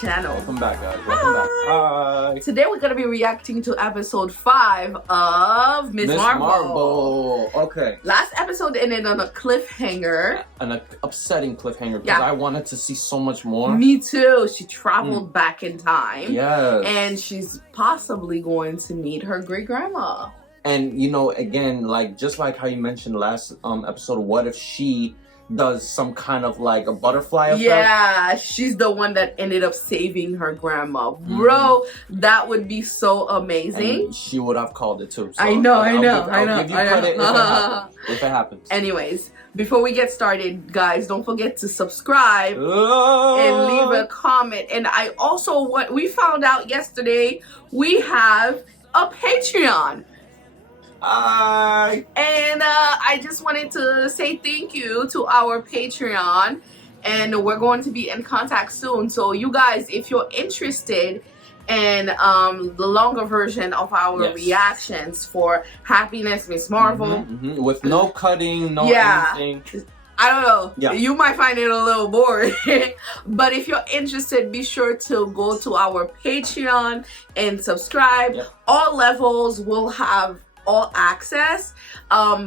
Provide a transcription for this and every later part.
channel. Welcome back, guys. Welcome back. Hi. Today we're going to be reacting to episode 5 of Miss Marvel. Okay. Last episode ended on a cliffhanger. An upsetting cliffhanger because I wanted to see so much more. Me too. She traveled back in time. Yes. And she's possibly going to meet her great-grandma. And, you know, again, like, just like how you mentioned last episode, what if she does some kind of, like, a butterfly effect? Yeah, she's the one that ended up saving her grandma. Bro, that would be so amazing. And she would have called it, too. So I know. I'll give you credit if it happens. Anyways, before we get started, guys, don't forget to subscribe and leave a comment. And I also, what we found out yesterday, we have a Patreon. Hi. And I just wanted to say thank you to our Patreon, and we're going to be in contact soon. So you guys, if you're interested in the longer version of our reactions for Happiness Miss Marvel, with no cutting, no anything. I don't know. Yeah. You might find it a little boring. But if you're interested, be sure to go to our Patreon and subscribe. Yep. All levels will have all access.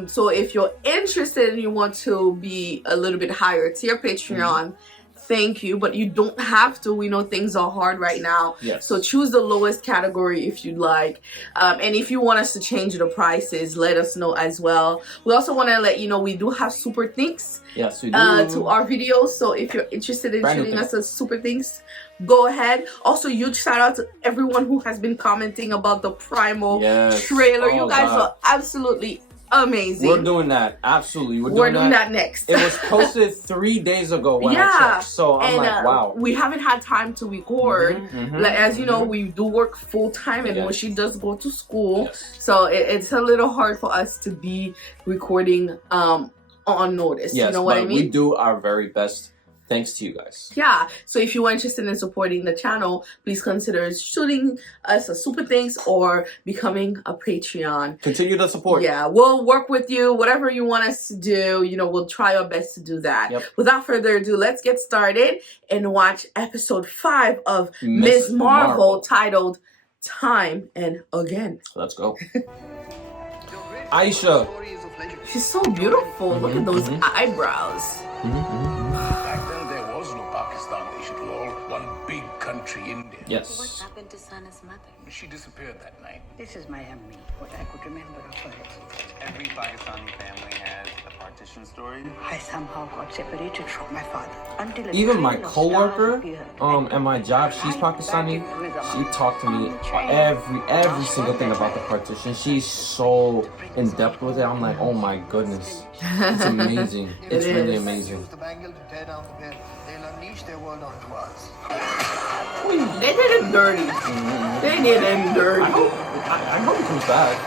So if you're interested and you want to be a little bit higher tier Patreon, thank you, but you don't have to. We know things are hard right now. Yes. So choose the lowest category if you'd like. And if you want us to change the prices, let us know as well. We also want to let you know we do have super thanks. Yes, we do. To our videos. So if you're interested in shooting us a super thanks, go ahead. Also, huge shout out to everyone who has been commenting about the Primal trailer. You guys are absolutely amazing. We're doing that. Absolutely. We're doing that next. It was posted 3 days ago when I checked. So I'm like, wow. We haven't had time to record. Like, as you know, we do work full time, and when she does go to school, so it's a little hard for us to be recording on notice. Yes, you know what I mean? We do our very best. Thanks to you guys. Yeah, so if you're interested in supporting the channel, please consider shooting us a super thanks or becoming a Patreon. Continue to support. Yeah, we'll work with you. Whatever you want us to do, you know, we'll try our best to do that. Yep. Without further ado, let's get started and watch episode 5 of Miss Marvel titled Time and Again. Let's go. Aisha. She's so beautiful. Look at those eyebrows. Country, India. Yes. What happened to Sana's mother? She disappeared that night. This is my Emmy, what I could remember of her. Every Pakistani family has a partition story. I somehow got separated from my father. Until even my coworker at my job, she's Pakistani. She talked to me every single thing about the partition. She's so in depth with it. I'm like, oh my goodness, it's amazing. It's really amazing. They did him dirty. They did him dirty. I hope he comes back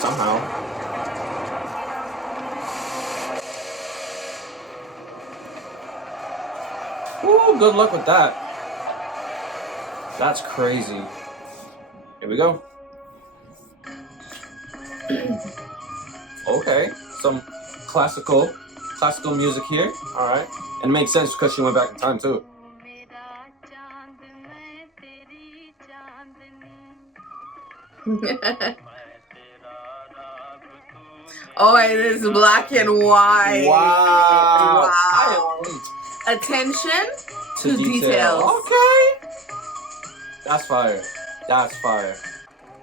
somehow. Ooh, good luck with that. That's crazy. Here we go. Okay, some classical music here. All right, and it makes sense because she went back in time too. Oh, it is black and white. Wow. Attention to details. Okay. That's fire. That's fire.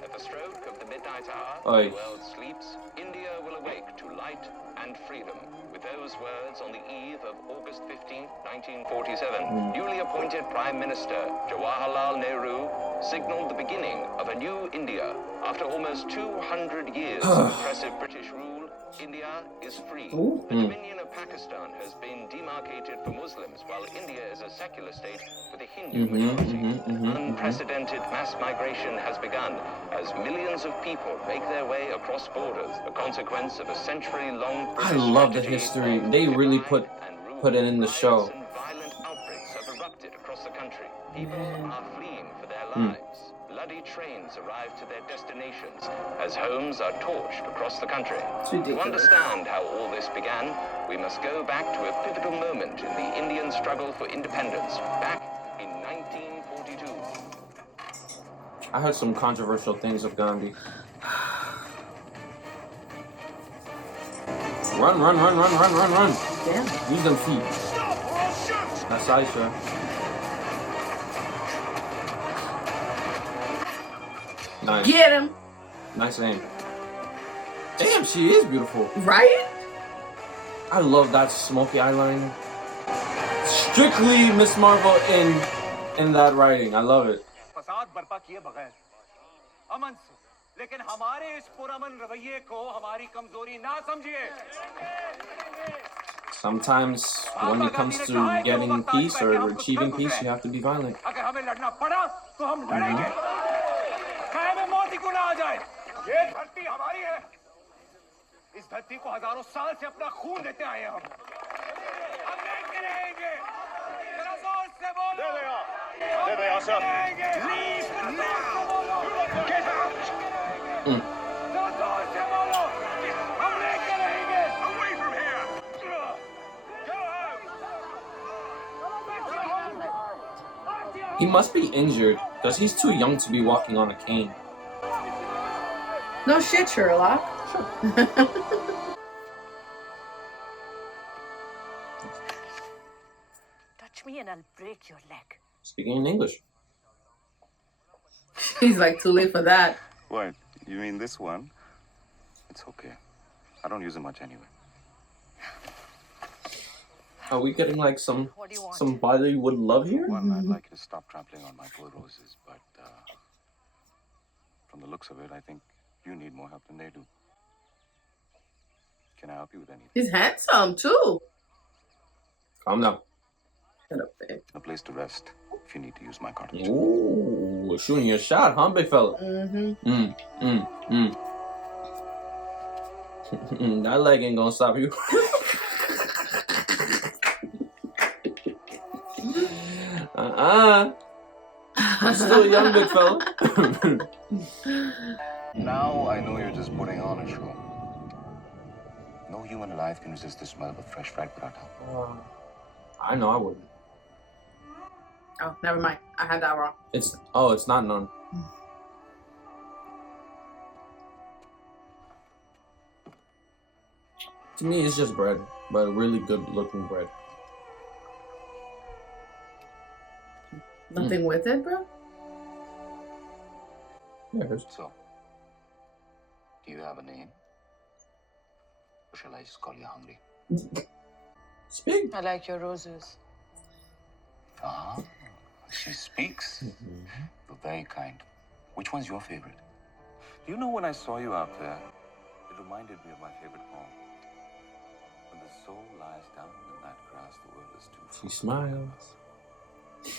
At the stroke of the midnight hour, the world sleeps, India will awake to light and freedom. With those words on the eve of August 15, 1947, newly appointed Prime Minister Jawaharlal Nehru signaled the beginning of a new India. After almost 200 years of oppressive British rule, India is free. The dominion of Pakistan has been demarcated for Muslims, while India is a secular state with a Hindu majority. Unprecedented mass migration has begun as millions of people make their way across borders, a consequence of a century-long British I love the history. They really put it in the show. Violent outbreaks have erupted across the country. People are fleeing for their lives. Bloody trains arrive to their destinations as homes are torched across the country. To understand how all this began, we must go back to a pivotal moment in the Indian struggle for independence, back in 19 I heard some controversial things of Gandhi. Run, run, run, run, run, run, run. Damn. Use them feet. That's Aisha. Nice. Get him. Nice aim. Damn, she is beautiful. Right? I love that smoky eyeliner. Strictly Miss Marvel in that writing. I love it. Sometimes when it comes to getting peace or achieving peace, you have to be violent. इस धरती को हजारों साल से अपना खून देते आए हैं हम लेके रहेंगे जरा जोर से बोलो दे दे आशा लीव नाउ गेट आउट जरा जोर से बोलो हम लेके रहेंगे away from here go He must be injured because he's too young to be walking on a cane. No shit, Sherlock. Touch me and I'll break your leg. Speaking in English. He's like, too late for that. What? You mean this one? It's okay. I don't use it much anyway. Are we getting like some What do you want? Bollywood love here? One, I'd like you to stop trampling on my poor roses, but from the looks of it, I think you need more help than they do. Can I help you with anything? He's handsome, too. Calm down. Shut up, babe. A place to rest if you need to use my cottage. Ooh, shooting your shot, huh, big fella? That leg ain't gonna stop you. I'm still a young big fella. Now I know you're just putting on a show. No human alive can resist the smell of a fresh fried paratha. I know I wouldn't. Oh, never mind. I had that wrong. It's not none. To me, it's just bread, but really good looking bread. Nothing with it, bro? Yeah, it is. So, do you have a name? Or shall I just call you Hungry? Speak. I like your roses. Ah, she speaks. You're very kind. Which one's your favorite? Do you know when I saw you out there, it reminded me of my favorite poem. When the soul lies down in that grass, the world is too She smiles.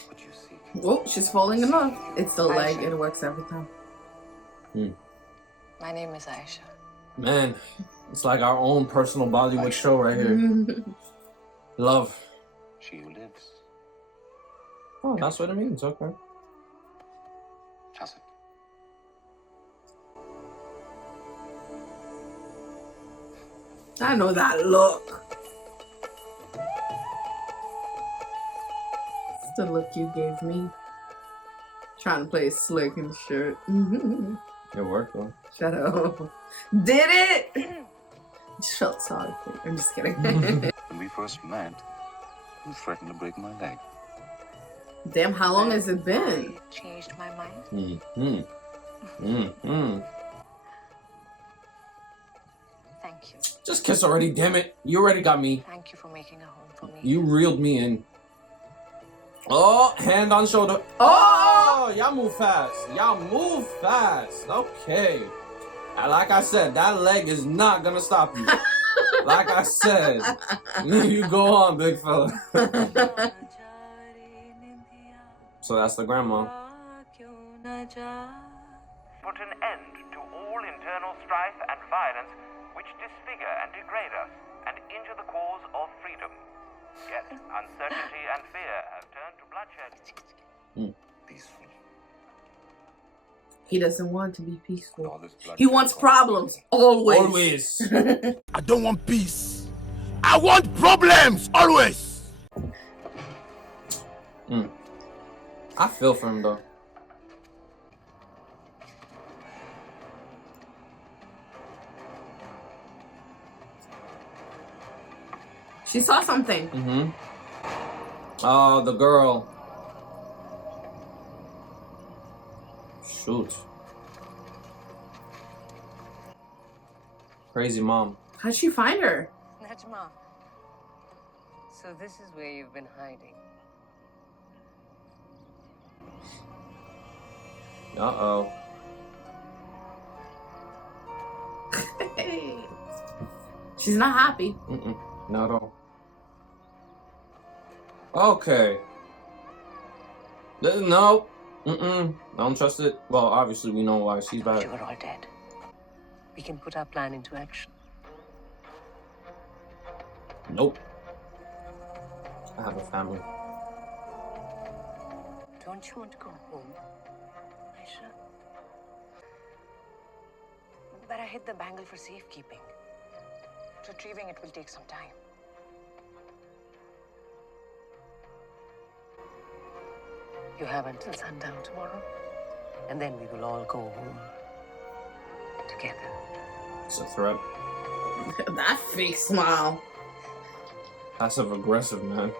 But you seek. Oh, she's falling in love. It's the leg. It works every time. My name is Aisha. Man, it's like our own personal Bollywood show right here. Love. She who lives. Oh, that's what it means. Okay. Does it? I know that look. It's the look you gave me. Trying to play slick and shit. It worked though. Shut up. Did it? Just felt sorry for you. I'm just kidding. When we first met, you threatened to break my leg. Damn, how long has it been? Changed my mind. Thank you. Just kiss already, damn it. You already got me. Thank you for making a home for me. You reeled me in. Oh, hand on shoulder. Oh, y'all move fast. Y'all move fast. Okay. And like I said, that leg is not gonna stop you. Like I said, you go on, big fella. So that's the grandma. Put an end to all internal strife and violence which disfigure and degrade us and injure the cause of freedom. Yet uncertainty and fear have turned to bloodshed. Peaceful. He doesn't want to be peaceful. All this blood He wants problems. Always. Always. I don't want peace. I want problems, always. I feel for him though. She saw something. Mm-hmm. Oh, the girl. Shoot. Crazy mom. How'd she find her? Najma. So this is where you've been hiding. Uh-oh. She's not happy. Mm-mm. Not at all. Okay. No. Mm-mm. I don't trust it. Well, obviously we know why she's bad. You are all dead. We can put our plan into action. Nope. I have a family. Don't you want to go home, Aisha? But I hid the bangle for safekeeping. Retrieving it will take some time. You have until sundown tomorrow, and then we will all go home together. It's a threat. That fake smile. Passive aggressive, man.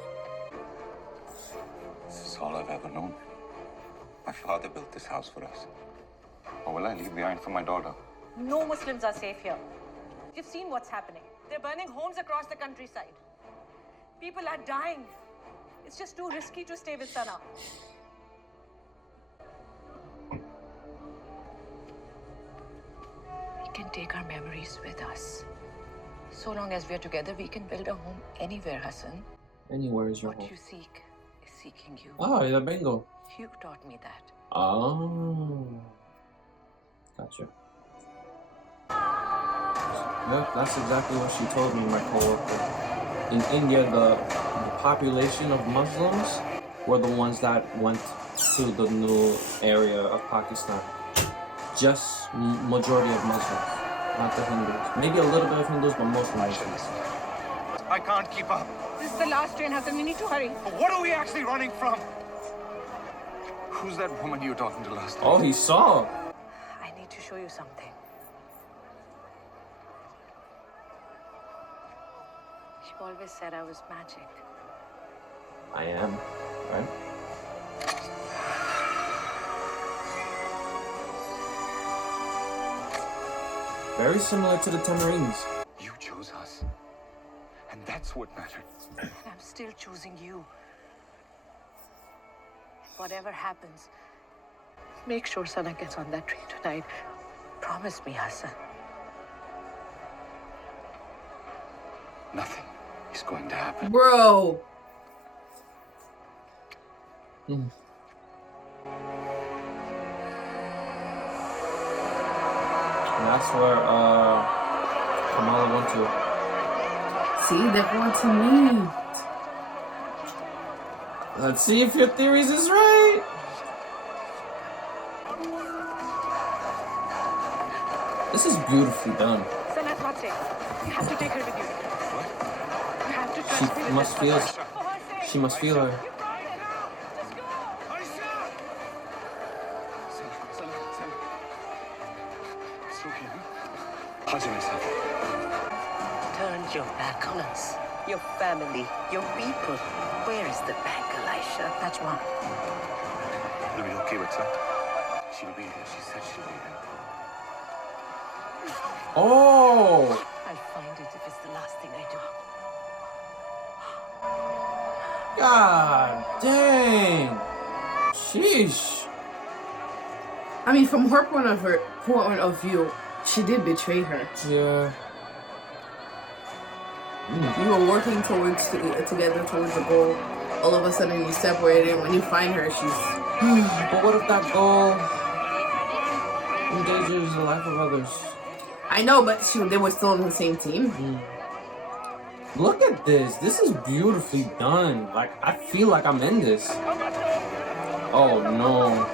This is all I've ever known. My father built this house for us. What will I leave behind for my daughter? No Muslims are safe here. You've seen what's happening. They're burning homes across the countryside. People are dying. It's just too risky to stay with Sana. We can take our memories with us. So long as we're together, we can build a home anywhere, Hassan. Anywhere is your home. What you seek is seeking you. Oh, yeah, bingo. You taught me that. Oh. Gotcha. Yeah, that's exactly what she told me, my coworker. In India, the population of Muslims were the ones that went to the new area of Pakistan. Just majority of Muslims, not the Hindus. Maybe a little bit of Hindus, but most Muslims. I can't keep up. This is the last train, Hassan. We need to hurry. What are we actually running from? Who's that woman you were talking to last time? Oh, he saw. I need to show you something. You always said I was magic. I am, right? Very similar to the Tamarines. You chose us. And that's what mattered. And I'm still choosing you. Whatever happens, make sure Sana gets on that train tonight. Promise me, Hassan. Nothing is going to happen. Bro. Mm. And that's where Kamala went to. See, they're going to meet. Let's see if your theories is right. This is beautifully done. Sana's not safe. You have to take her with you. You have to trust me She with must this feel. one. For her sake. She must feel her. You brought it now. Just go. It's okay, huh? How's yourself? Turned your back on us. Your family, your people. Where is the bangle, Aisha? Najma. It'll be okay, Ritza. She'll be here. She said she'll be here. Oh. I'll find it if it's the last thing I do. God dang. Sheesh. I mean, from her point of view, she did betray her. Yeah. You were working together towards a goal. All of a sudden, you separate, and when you find her, she's. But what if that goal engages the life of others? I know, but they were still on the same team. Look at this. This is beautifully done. Like, I feel like I'm in this. Oh, no.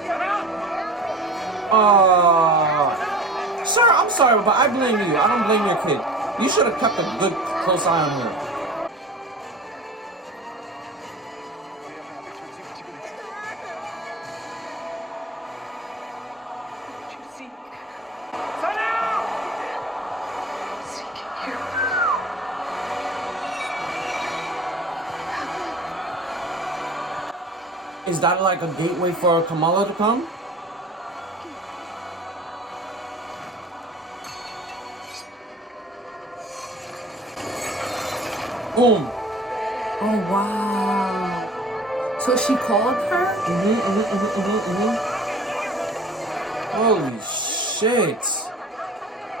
Sir, I'm sorry, but I blame you. I don't blame your kid. You should have kept a good, close eye on him. Is that like a gateway for Kamala to come? Boom. Oh wow. So she called her? Holy shit.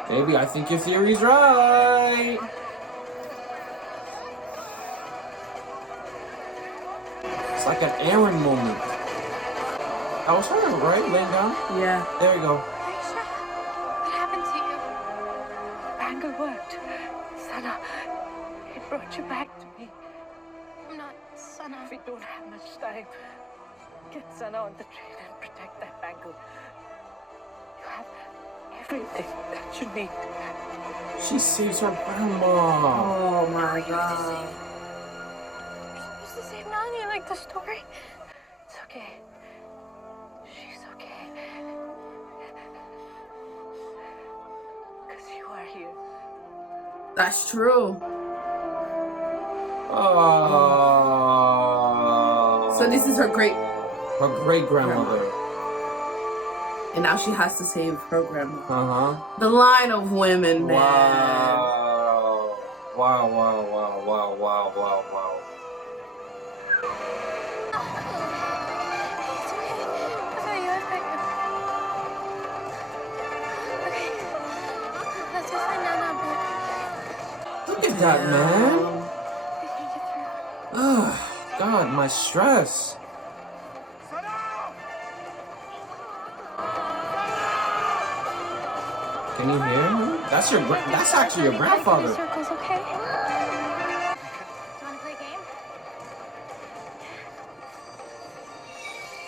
Maybe I think your theory's right. It's like an Aaron moment. I was her, right? Laying down? Yeah. There you go. Aisha, what happened to you? Bangle worked. Sana, it brought you back to me. I'm not Sana. We don't have much time. Get Sana on the train and protect that bangle. You have everything that you need. She saves her grandma. Oh my god. You're supposed to save Nani like the story. It's okay. She's okay. Because you are here. That's true. Oh. So this is her great grandmother. And now she has to save her grandma. Uh-huh. The line of women, man. Wow. Look at that, man. Ugh, God, my stress. Can you hear him? That's actually your grandfather. Circles, okay? Do you want to play a game?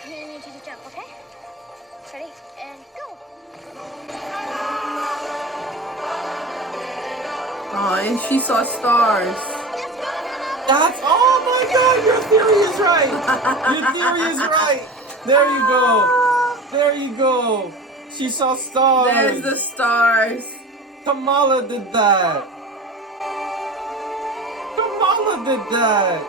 I'm gonna need you to jump, okay? Ready? And go! Oh, and she saw stars. That's, oh my God, your theory is right. Your theory is right. There you go. There you go. She saw stars. There's the stars. Kamala did that. Kamala did that.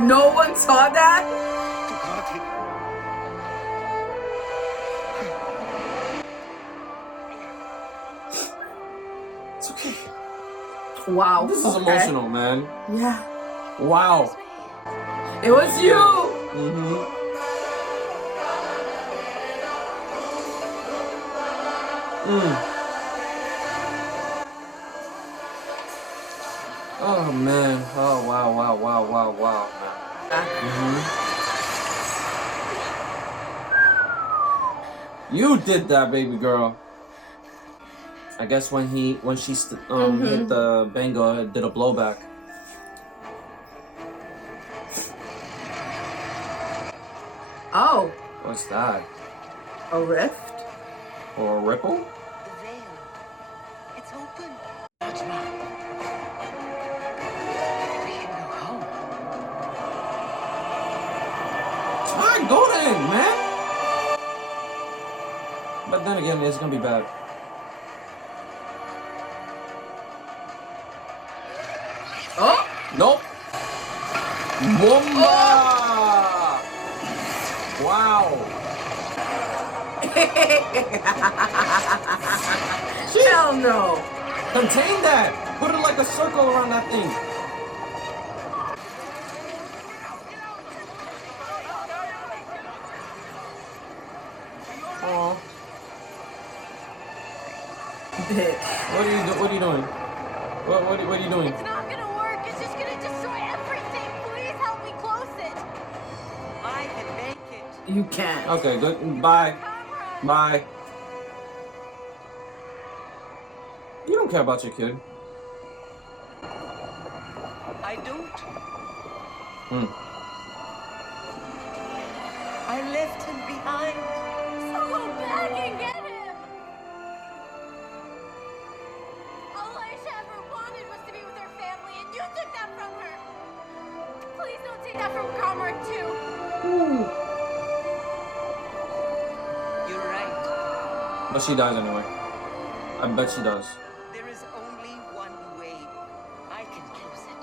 No one saw that? It's okay. Wow. This is emotional, man. Yeah. Wow. It was you. Oh man. Oh wow, man. You did that, baby girl. I guess when she hit the bango, it did a blowback. Oh. What's that? A rift? Or a ripple? The veil. It's open. We can go home. Alright, go then, man. But then again, it's gonna be bad. Oh! Nope. Bomba! Wow. Hell no. Contain that. Put it like a circle around that thing. Aw. Bitch. What are you doing? What are you doing? It's not gonna work. It's just gonna destroy everything. Please help me close it. I can make it. You can't. Okay, good. Bye. Bye. You don't care about your kid. I don't. I left him behind. So go back and get him. All Aisha ever wanted was to be with her family, and you took that from her. But she dies anyway. I bet she does. There is only one way. I can close it.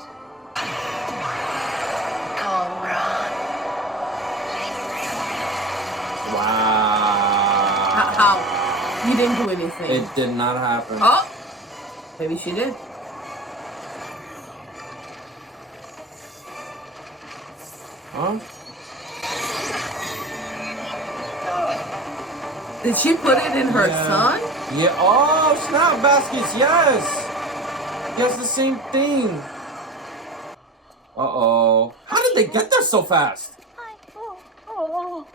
Wow. How? You didn't do anything. It did not happen. Oh, maybe she did. Huh? Did she put it in her son? Yeah. Oh, snap baskets. Yes. He has the same thing. Uh-oh. How did they get there so fast? Oh.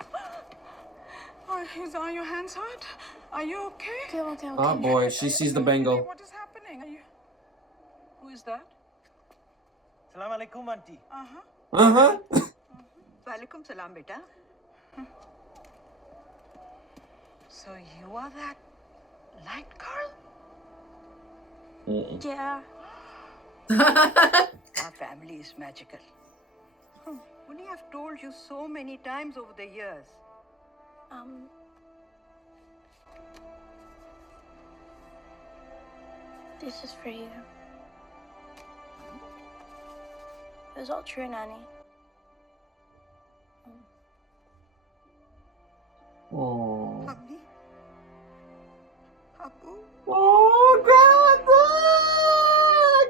Are your hands hurt? Are you okay? Okay. Oh, boy. She sees the Bengal. What is happening? Who is that? Salam alaikum, auntie. Uh-huh. Walaikum salam, beta. So you are that light girl? Yeah. Our family is magical. Only I've told you so many times over the years. This is for you. It was all true, Nanny. Oh. Mommy? Abu? Oh, God.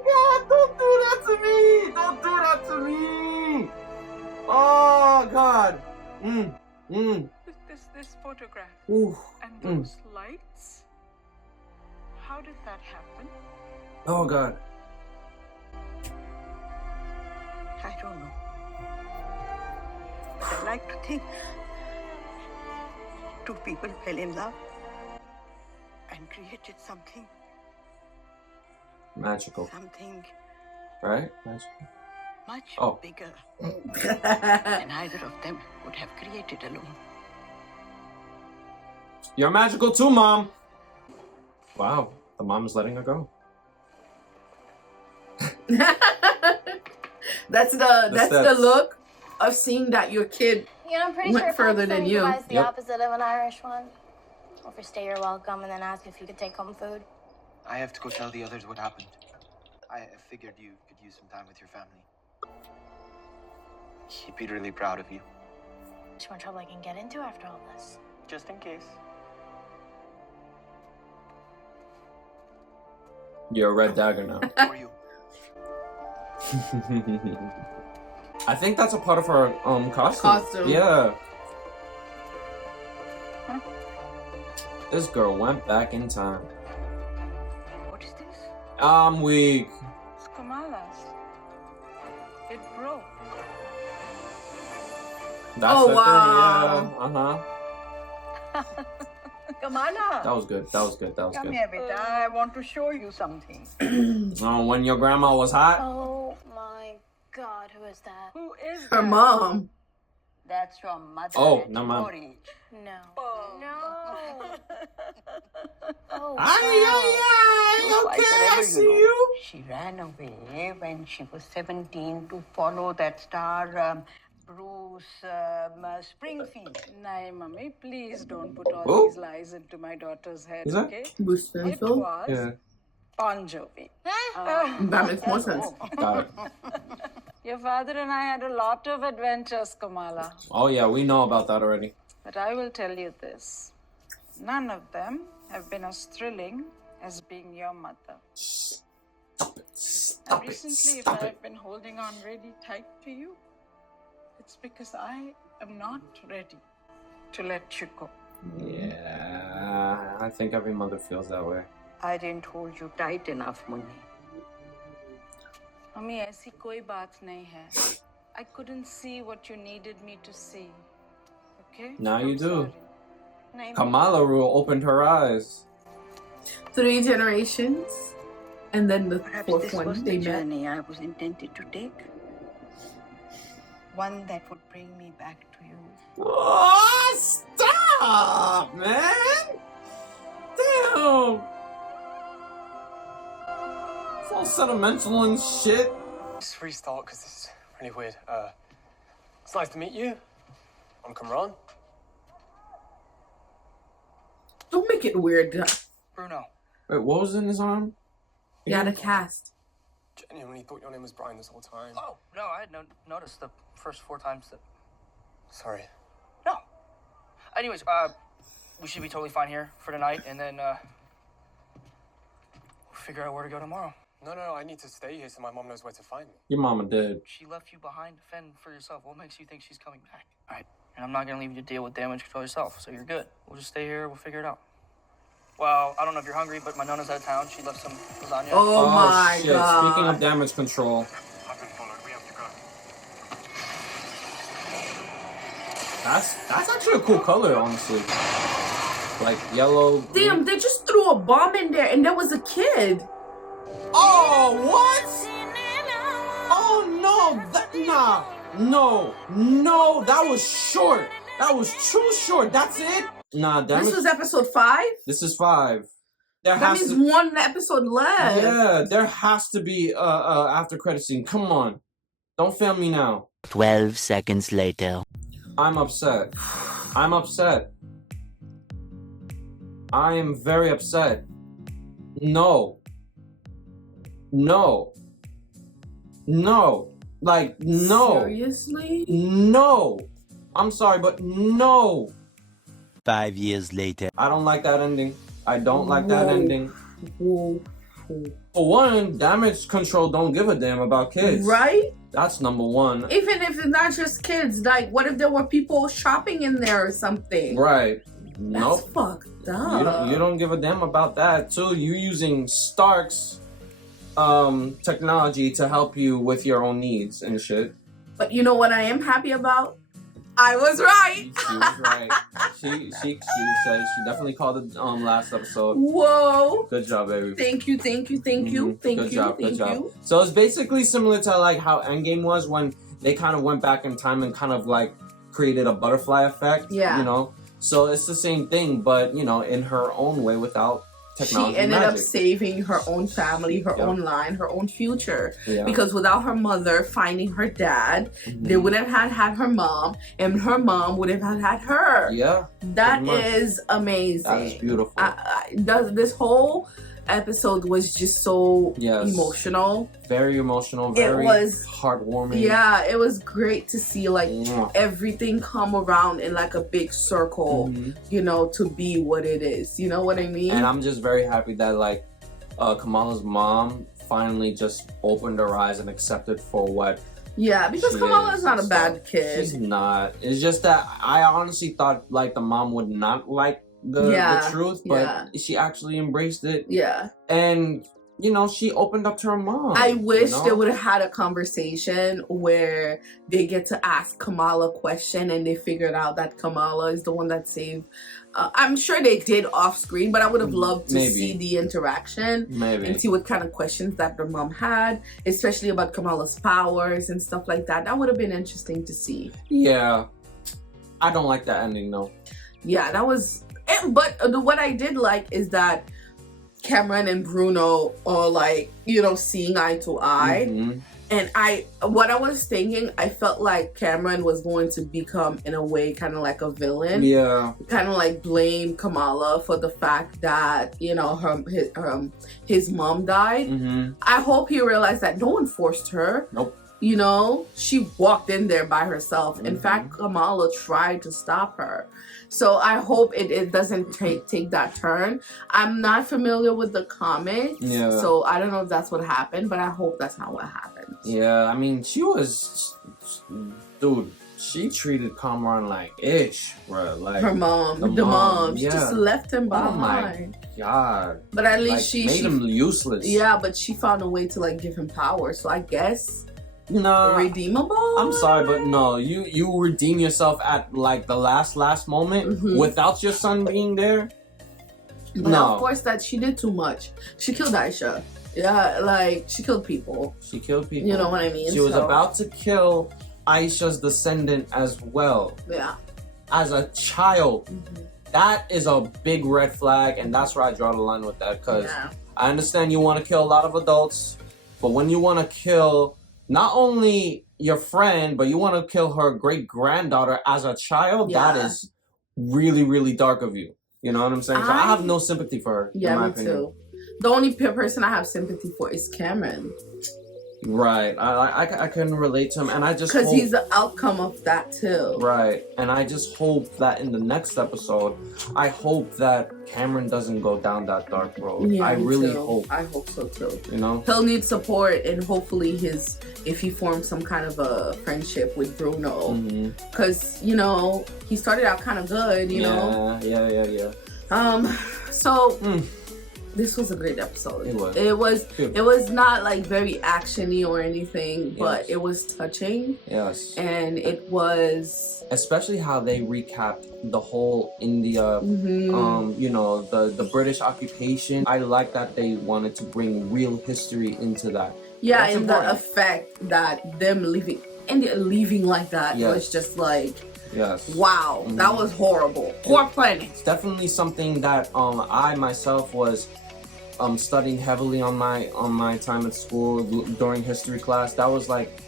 God, don't do that to me. Don't do that to me. Oh, God. This photograph. Oof. And those lights? How did that happen? Oh, God. I don't know. But I like to think two people fell in love and created something. Magical. Something Right? Magical. much bigger than either of them would have created alone. You're magical too, Mom. Wow. The mom is letting her go. That's the look of seeing that your kid I'm pretty went sure further than you. Pakistani is the opposite of an Irish one. Overstay your welcome and then ask if you could take home food. I have to go tell the others what happened. I figured you could use some time with your family. He'd be really proud of you. Too much trouble I can get into after all this. Just in case. You're a red dagger now. Who are you? I think that's a part of her costume. Yeah. This girl went back in time. What is this? I'm weak. It's Kamala's. It broke. That's Oh, the wow. thing. Yeah. Kamala! That was good. Come here, beta. I want to show you something. When your grandma was hot. Oh my God, who is that? Who is Her mom. That's your mother. Oh, at no, your Mom. age. No. No. Oh. Okay, I see you. She ran away when she was 17 to follow that star, Bruce Springfield. Nay, Mummy, please don't put all Who? these lies into my daughter's head, Is that okay? Bruce It Springfield? was Yeah. Bon Jovi. That makes more sense. Got it. Your father and I had a lot of adventures, Kamala. Oh, yeah. We know about that already. But I will tell you this. None of them have been as thrilling as being your mother. Stop it. And Stop it. recently, if Stop it. I've been holding on really tight to you, it's because I am not ready to let you go. Yeah. I think every mother feels that way. I didn't hold you tight enough, Munni. Mummy, ऐसी कोई बात नहीं है. I couldn't see what you needed me to see. Okay? Now you I'm do. sorry. Nahi, Kamala opened her eyes. 3 generations, and then the Perhaps 4th this one was they the met. journey I was intended to take. One that would bring me back to you. Oh, stop, man! Damn! It's all sentimental and shit. Just restart because this is really weird. It's nice to meet you. I'm Kamran. Don't make make it weird. Bruno. Wait, what was in his arm? Yeah, the cast. Genuinely thought your name was Brian this whole time. Oh, no, I had noticed the first 4 times that... Sorry. No. Anyways, we should be totally fine here for tonight, and then, we'll figure out where to go tomorrow. No, I need to stay here so my mom knows where to find me. Your mama dead. She left you behind to fend for yourself. What makes you think she's coming back? All right, and I'm not gonna leave you to deal with damage control yourself, so you're good. We'll just stay here, we'll figure it out. Well, I don't know if you're hungry, but my Nona's out of town. She left some lasagna. Oh my shit. God. Speaking of damage control. I've been followed. We have to go. That's actually a cool color, honestly. Like yellow. Damn, they just threw a bomb in there and there was a kid. Oh, what? Oh no, that was short. That was too short. That's it? Nah, This was episode 5? This is 5. That means one episode left. Yeah, there has to be after credit scene. Come on. Don't fail me now. 12 seconds later. I'm upset. I'm upset. I am very upset. No. Like, no. Seriously? No. I'm sorry, but no. 5 years later. I don't like that ending. I don't like that ending. Whoa. For one, damage control don't give a damn about kids. Right? That's number one. Even if it's not just kids, like, what if there were people shopping in there or something? Right. That's Nope. fucked up. You don't give a damn about that. Too, you using Stark's technology to help you with your own needs and shit. But you know what I am happy about? I was right. She was right. She said she definitely called it last episode. Whoa. Good job, baby. Thank you. Thank you. Good job. So it's basically similar to like how Endgame was when they kind of went back in time and kind of like created a butterfly effect. Yeah. You know? So it's the same thing, but you know, in her own way without technology. She ended up magic. saving her own family, her own line, her own future. Yeah. Because without her mother finding her dad, they wouldn't have had her mom, and her mom would have had her. Yeah. That is amazing. That is beautiful. This whole episode was just so emotional. Very emotional. Very it was heartwarming. Yeah, it was great to see like everything come around in like a big circle, you know, to be what it is. You know what I mean? And I'm just very happy that like Kamala's mom finally just opened her eyes and accepted for what. Yeah, because Kamala's not a bad kid. She's not. It's just that I honestly thought like the mom would not like the truth, but she actually embraced it. Yeah. And you know, she opened up to her mom. I wish they would have had a conversation where they get to ask Kamala a question and they figured out that Kamala is the one that saved. I'm sure they did off screen, but I would have loved to see the interaction and see what kind of questions that their mom had, especially about Kamala's powers and stuff like that. That would have been interesting to see. Yeah. I don't like that ending though. Yeah, that was... But what I did like is that Cameron and Bruno are like, you know, seeing eye to eye. And what I was thinking, I felt like Cameron was going to become, in a way, kind of like a villain. Yeah. Kind of like blame Kamala for the fact that, you know, his mom died. I hope he realized that no one forced her. Nope. You know, she walked in there by herself. In fact, Kamala tried to stop her. So I hope it doesn't take that turn. I'm not familiar with the comics, so I don't know if that's what happened, but I hope that's not what happened. Yeah, I mean, she treated Kamran like ish, bro. Like her mom, the mom. She just left him behind. Oh my God. But at least she made him useless. Yeah, but she found a way to like give him power. So I guess. No, redeemable. I'm sorry, but no, you redeem yourself at like the last moment without your son being there. But of course, that she did too much. She killed Aisha. Yeah, like she killed people. She killed people. You know what I mean? She was about to kill Aisha's descendant as well. Yeah. As a child, that is a big red flag, and that's where I draw the line with that. Because I understand you want to kill a lot of adults, but when you want to kill not only your friend, but you want to kill her great-granddaughter as a child, that is really, really dark of you. You know what I'm saying? So I have no sympathy for her. Yeah, in my me opinion. too. The only person I have sympathy for is Cameron. Right. I can relate to him, and I just because hope, he's the outcome of that too. Right. And I just hope that in the next episode, I hope that Cameron doesn't go down that dark road. Yeah, I really too. hope. I hope so too. You know? He'll need support, and hopefully if he forms some kind of a friendship with Bruno. Because, you know, he started out kind of good, you know? Yeah. So... This was a great episode. It was not like very actiony or anything, but it was touching. Yes. And it was, especially how they recapped the whole India, you know, the British occupation. I like that they wanted to bring real history into that. Yeah, That's and important. the effect that them leaving India like that was just like, wow, that was horrible. Poor planet. It's definitely something that I myself was studying heavily on my time at school during history class. That was like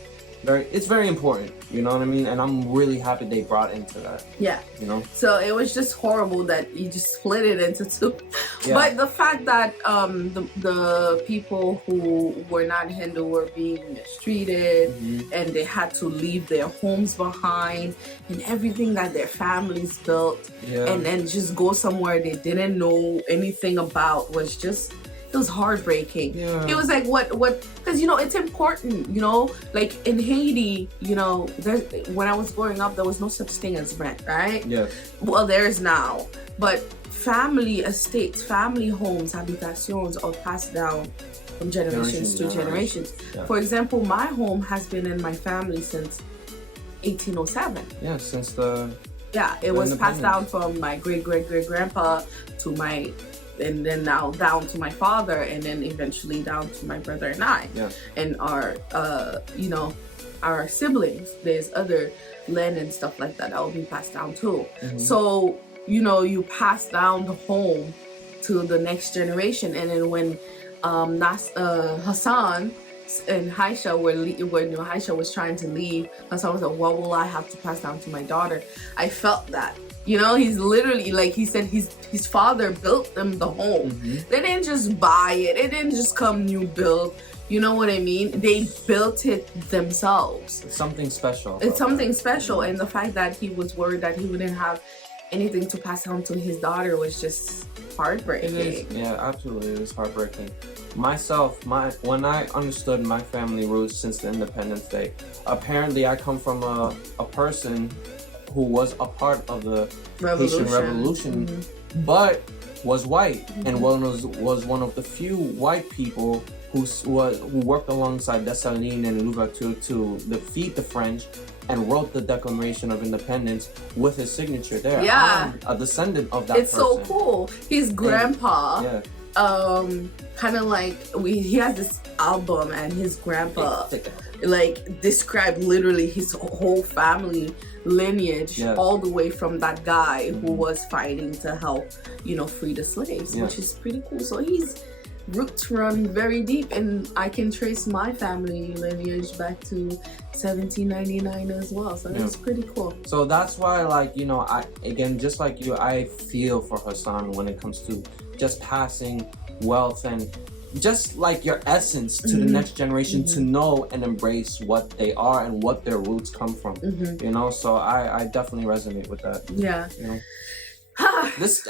it's very important, you know what I mean? And I'm really happy they brought into that. Yeah. You know? So it was just horrible that you just split it into two. Yeah. But the fact that the people who were not Hindu were being mistreated and they had to leave their homes behind and everything that their families built and then just go somewhere they didn't know anything about was just, it was heartbreaking. It was like what because you know it's important, you know, like in Haiti, you know, when I was growing up there was no such thing as rent, right? Well, there is now, but family estates, family homes, habitations are passed down from generations to generations. For example, my home has been in my family since 1807. Since it was passed down from my great grandpa to my, and then now down to my father, and then eventually down to my brother and I, and our you know, our siblings. There's other land and stuff like that will be passed down too. So you know, you pass down the home to the next generation, and then when Hassan and Haisha when Haisha was trying to leave, Hassan was like, what will I have to pass down to my daughter? I felt that. You know, he's literally, like he said, his father built them the home. They didn't just buy it. It didn't just come new built. You know what I mean? They built it themselves. It's something special. It's something special. And the fact that he was worried that he wouldn't have anything to pass on to his daughter was just heartbreaking. It is. Yeah, absolutely. It was heartbreaking. Myself, when I understood my family roots since the Independence Day, apparently I come from a person who was a part of the Haitian Revolution, but was white and was one of the few white people who worked alongside Dessalines and Louverture to defeat the French and wrote the Declaration of Independence with his signature there. Yeah. I'm a descendant of that It's person. so cool. His grandpa, kind of like, he has this album, and his grandpa like described literally his whole family lineage all the way from that guy who was fighting to help, you know, free the slaves, which is pretty cool. So his roots run very deep, and I can trace my family lineage back to 1799 as well. So that's pretty cool. So that's why, like, you know, again, just like you, I feel for Hassan when it comes to just passing wealth and just like your essence to the next generation to know and embrace what they are and what their roots come from. You know, so I definitely resonate with that. Yeah. You know? This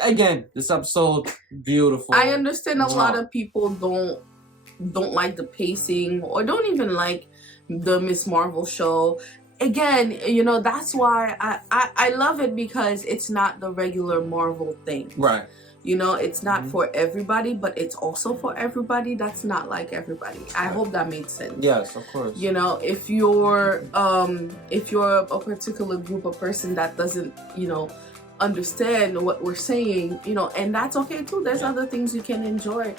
episode, beautiful. I understand a lot of people don't like the pacing or don't even like the Miss Marvel show. Again, you know, that's why I love it, because it's not the regular Marvel thing. Right. You know, it's not for everybody, but it's also for everybody that's not like everybody. I hope that made sense. Yes, of course. You know, if you're a particular group of person that doesn't, you know, understand what we're saying, you know, and that's okay too. There's other things you can enjoy.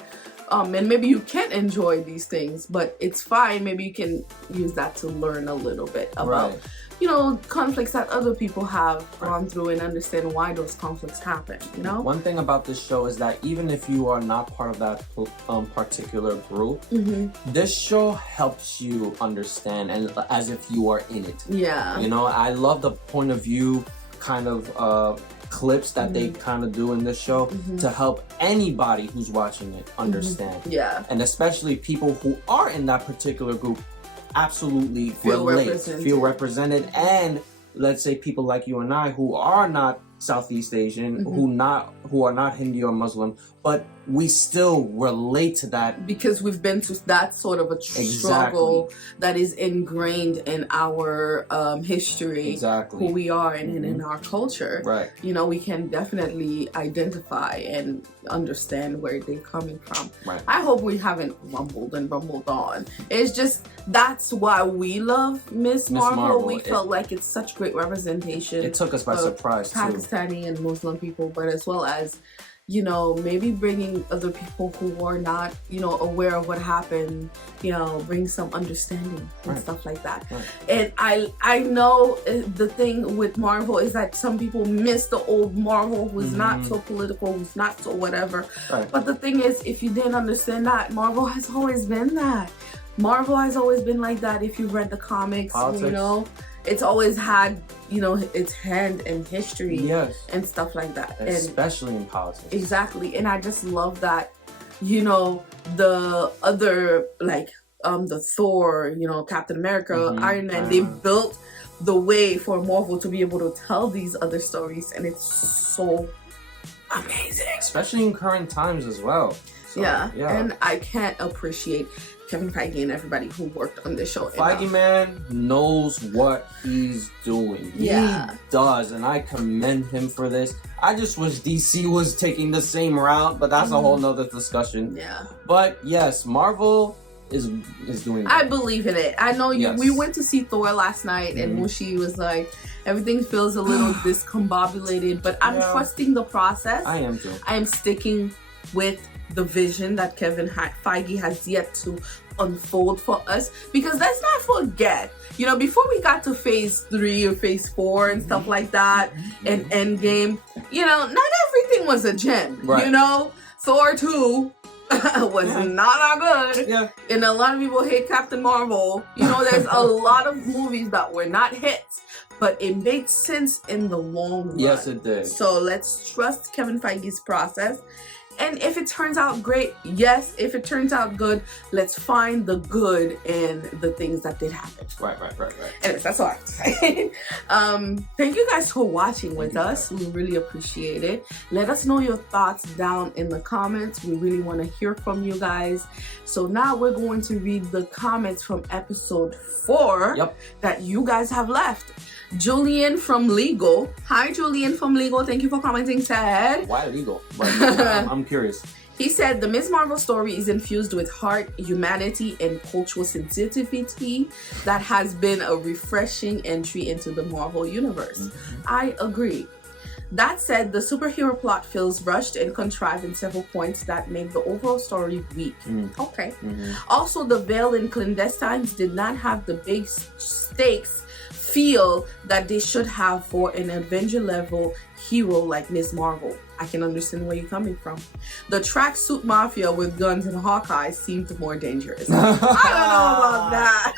And maybe you can't enjoy these things, but it's fine. Maybe you can use that to learn a little bit about, you know, conflicts that other people have gone through and understand why those conflicts happen, you know? One thing about this show is that even if you are not part of that particular group, this show helps you understand, and as if you are in it. Yeah. You know, I love the point of view kind of clips that they kind of do in this show to help anybody who's watching it understand. Yeah. And especially people who are in that particular group absolutely feel represented, and let's say people like you and I who are not Southeast Asian, who are not Hindi or Muslim, but we still relate to that because we've been to that sort of a struggle that is ingrained in our history, who we are, and in our culture. Right. You know, we can definitely identify and understand where they're coming from. Right. I hope we haven't rumbled on. It's just that's why we love Miss Marvel. We felt like it's such great representation. It took us by surprise too. Pakistani and Muslim people, but as well as, you know, maybe bringing other people who are not, you know, aware of what happened, you know, bring some understanding and stuff like that. And I know the thing with Marvel is that some people miss the old Marvel, who's not so political, who's not so whatever. But the thing is, if you didn't understand that, Marvel has always been that. Marvel has always been like that. If you've read the comics, you know, it's always had, you know, its hand in history and stuff like that. Especially in politics. Exactly. And I just love that, you know, the other, like, the Thor, you know, Captain America, Iron Man, they built the way for Marvel to be able to tell these other stories, and it's so amazing. Especially in current times as well. So, yeah. And I can't appreciate Kevin Feige and everybody who worked on this show. Feige man knows what he's doing. He does, and I commend him for this. I just wish DC was taking the same route, but that's a whole nother discussion. Yeah. But yes, Marvel is doing that. I believe in it. I know we went to see Thor last night, and Mushi was like, everything feels a little discombobulated, but I'm trusting the process. I am too. I am sticking with the vision that Kevin Feige has yet to unfold for us, because let's not forget, you know, before we got to phase 3 or phase 4 and stuff like that, and Endgame, you know, not everything was a gem. You know, Thor 2 was not that good, and a lot of people hate Captain Marvel. You know, there's a lot of movies that were not hits, but it made sense in the long run. Yes, it did. So let's trust Kevin Feige's process. And if it turns out great, yes. If it turns out good, let's find the good in the things that did happen. Right. Anyways, that's all I have to say. Thank you guys for watching with us. We really appreciate it. Let us know your thoughts down in the comments. We really want to hear from you guys. So now we're going to read the comments from episode 4 that you guys have left. Julian from Legal. Hi, Julian from Legal. Thank you for commenting. Said, why legal? I'm curious. He said, the Ms. Marvel story is infused with heart, humanity, and cultural sensitivity that has been a refreshing entry into the Marvel universe. I agree. That said, the superhero plot feels rushed and contrived in several points that make the overall story weak. Okay. Also, the Veil and Clandestines did not have the big stakes feel that they should have for an Avenger level hero like Ms. Marvel. I can understand where you're coming from. The tracksuit mafia with guns and Hawkeye seemed more dangerous. I don't know about that.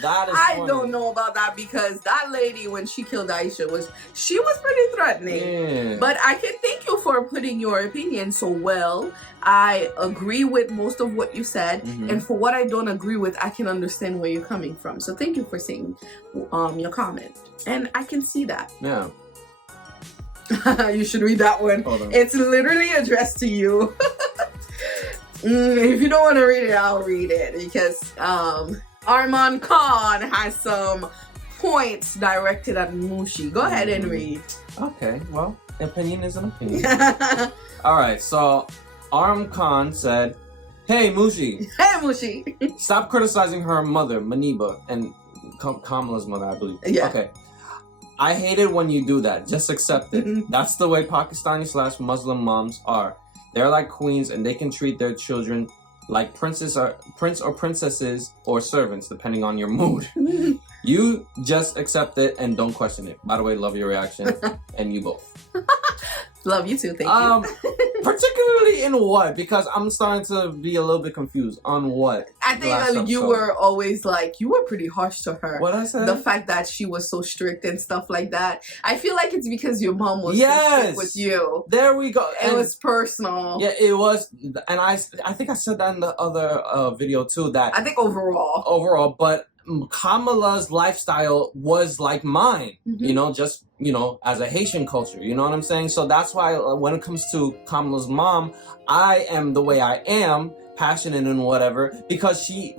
That is I don't know about that, because that lady, when she killed Aisha, she was pretty threatening. But I can thank you for putting your opinion so well. I agree with most of what you said, and for what I don't agree with, I can understand where you're coming from. So thank you for saying your comment, and I can see that. Yeah. You should read that one. It's literally addressed to you. If you don't want to read it, I'll read it, because Arman Khan has some points directed at Mushi. Go ahead and read. Okay, well, opinion is an opinion. Alright, so Arm Khan said, hey Mushi. Hey Mushi. Stop criticizing her mother, Maniba, and Kamala's mother, I believe. Yeah. Okay. I hate it when you do that. Just accept it. That's the way Pakistani/Muslim moms are. They're like queens, and they can treat their children like prince or princesses or servants, depending on your mood. You just accept it and don't question it. By the way, love your reaction, and you both. Love you too. Thank you. Particularly in what? Because I'm starting to be a little bit confused on what. I think that you were always like, you were pretty harsh to her. What I said? The fact that she was so strict and stuff like that. I feel like it's because your mom was so strict with you. There we go. It was personal. Yeah, it was. And I think I said that in the other video too. That I think overall. Overall, but Kamala's lifestyle was like mine, you know, just, you know, as a Haitian culture, you know what I'm saying? So that's why when it comes to Kamala's mom, I am the way I am, passionate and whatever, because she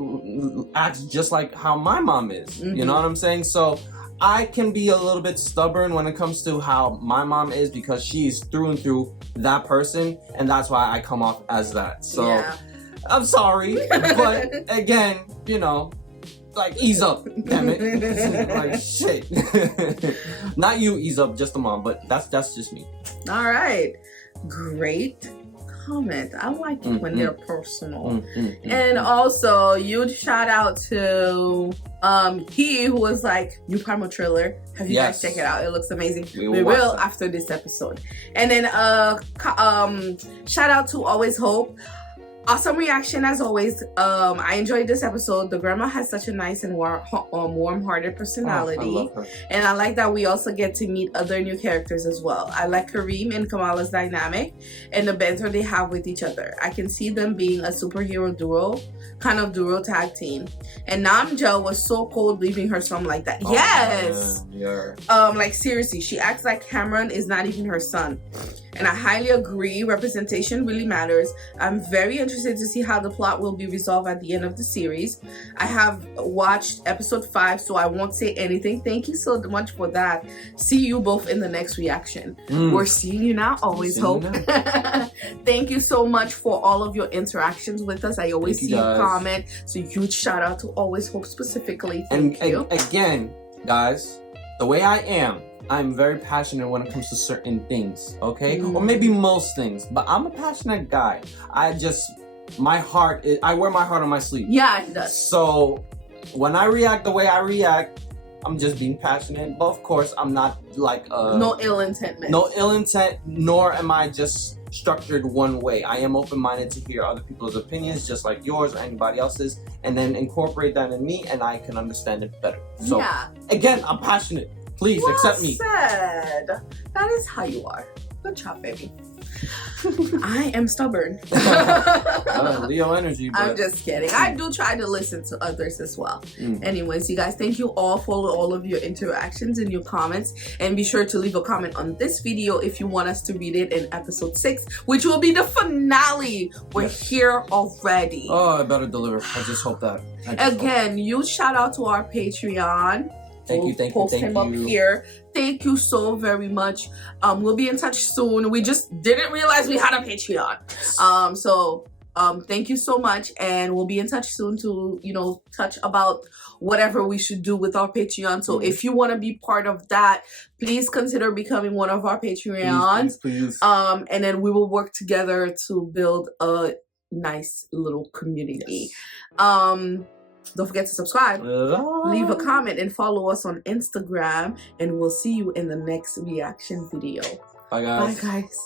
acts just like how my mom is, you know what I'm saying? So I can be a little bit stubborn when it comes to how my mom is, because she's through and through that person, and that's why I come off as that. So I'm sorry, but again, you know, like, ease up, damn it. Like, shit. Not you, ease up, just the mom, but that's just me. All right. Great comment. I like it when they're personal. And also, huge shout out to he who was like, new Primal Trailer. Have you guys check it out? It looks amazing. We will after this episode. And then shout out to Always Hope. Awesome reaction as always. I enjoyed this episode. The grandma has such a nice and warm-hearted personality. I love her. And I like that we also get to meet other new characters as well. I like Kareem and Kamala's dynamic and the banter they have with each other. I can see them being a superhero duo, kind of duo tag team. And Namja was so cold leaving her son like that. Oh, yes! Yeah. Like seriously, she acts like Cameron is not even her son. And I highly agree, representation really matters. I'm very interested to see how the plot will be resolved at the end of the series. I have watched episode 5, so I won't say anything. Thank you so much for that. See you both in the next reaction. We're seeing you now. Always hope. Thank you so much for all of your interactions with us. I always see you comment. So huge shout out to Always Hope specifically. Thank you. Again, guys, the way I am, I'm very passionate when it comes to certain things, okay? Or maybe most things, but I'm a passionate guy. My heart, I wear my heart on my sleeve. Yeah, he does. So when I react the way I react, I'm just being passionate. But of course, I'm not like no ill intent, man. No ill intent, nor am I just structured one way. I am open-minded to hear other people's opinions, just like yours or anybody else's, and then incorporate that in me, and I can understand it better. So again, I'm passionate. Please accept me. Said. That is how you are. Good job, baby. I am stubborn. Leo energy. But... I'm just kidding. I do try to listen to others as well. Anyways, you guys, thank you all for all of your interactions and your comments. And be sure to leave a comment on this video if you want us to read it in episode 6, which will be the finale. We're here already. Oh, I better deliver. I just hope that. Again, huge shout out to our Patreon. Thank you. Post him up here. Thank you so very much. We'll be in touch soon. We just didn't realize we had a Patreon. So thank you so much, and we'll be in touch soon to, you know, touch about whatever we should do with our Patreon. So if you want to be part of that, please consider becoming one of our Patreons. Please. And then we will work together to build a nice little community. Don't forget to subscribe, leave a comment, and follow us on Instagram. And we'll see you in the next reaction video. Bye, guys. Bye, guys.